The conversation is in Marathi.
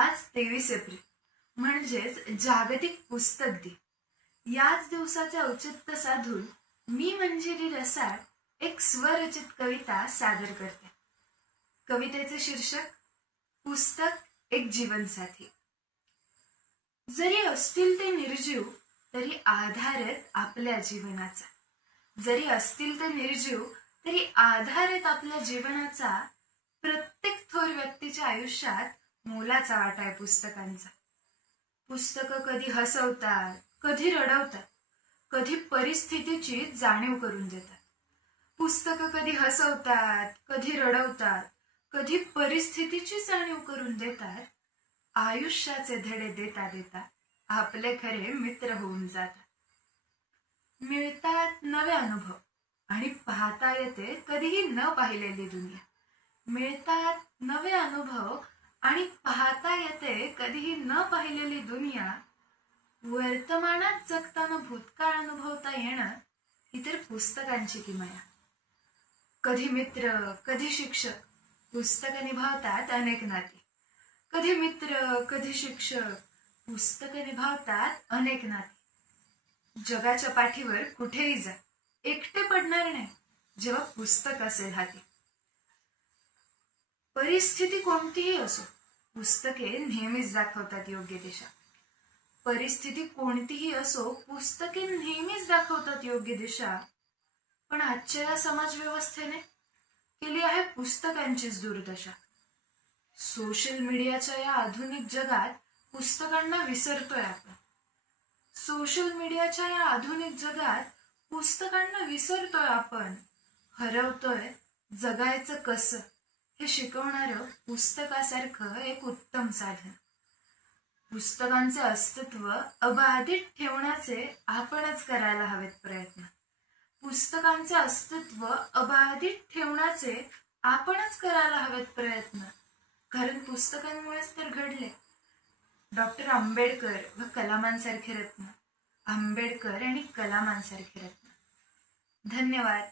आज 23 एप्रिल म्हणजेच जागतिक पुस्तक दिन. याच दिवसाचे औचित्य साधून मी मंजिरी रसाळ एक स्वरचित कविता सादर करते. कवितेचे शीर्षक पुस्तक एक जीवनसाथी. जरी असतील ते निर्जीव तरी आधारत आपल्या जीवनाचा. जरी असतील ते निर्जीव तरी आधारत आपल्या जीवनाचा. प्रत्येक थोर व्यक्तीच्या आयुष्यात मोलाचा वाटा आहे पुस्तकांचा. पुस्तकं कधी हसवतात, कधी रडवतात, कधी परिस्थितीची जाणीव करून देतात. पुस्तकं कधी हसवतात, कधी रडवतात, कधी परिस्थितीची जाणीव करून देतात. आयुष्याचे धडे देता देता आपले खरे मित्र होऊन जातात. मिळतात नवे अनुभव आणि पाहता येते कधीही न पाहिलेली दुनिया. मिळतात नवे अनुभव आणि पाहता येते कधीही न पाहिलेली दुनिया. वर्तमानात जगताना भूतकाळ अनुभवता येणं ही तर पुस्तकांची किमया. कधी मित्र, कधी शिक्षक, पुस्तकं निभावतात अनेक नाती. कधी मित्र, कधी शिक्षक, पुस्तकं निभावतात अनेक नाती. जगाच्या पाठीवर कुठेही जा, एकटे पडणार नाही जेव्हा पुस्तक असेल हाती. परिस्थिती कोणतीही असो, पुस्तके नेहमीच दाखवतात योग्य दिशा. परिस्थिती कोणतीही असो, पुस्तके नेहमीच दाखवतात योग्य दिशा. पण आजच्या या समाज व्यवस्थेने केली आहे पुस्तकांचीच दुर्दशा. सोशल मीडियाच्या या आधुनिक जगात पुस्तकांना विसरतोय आपण. सोशल मीडियाच्या या आधुनिक जगात पुस्तकांना विसरतोय आपण. हरवतोय जगायचं कसं हे शिकवणारं पुस्तकासारखं एक उत्तम साधन. पुस्तकांचे अस्तित्व अबाधित ठेवण्याचे आपणच करायला हवेत प्रयत्न. पुस्तकांचे अस्तित्व अबाधित ठेवण्याचे आपणच करायला हवेत प्रयत्न. कारण पुस्तकांमुळेच तर घडले डॉक्टर आंबेडकर व कलामांसारखे रत्न. आंबेडकर आणि कलामांसारखे रत्न. धन्यवाद.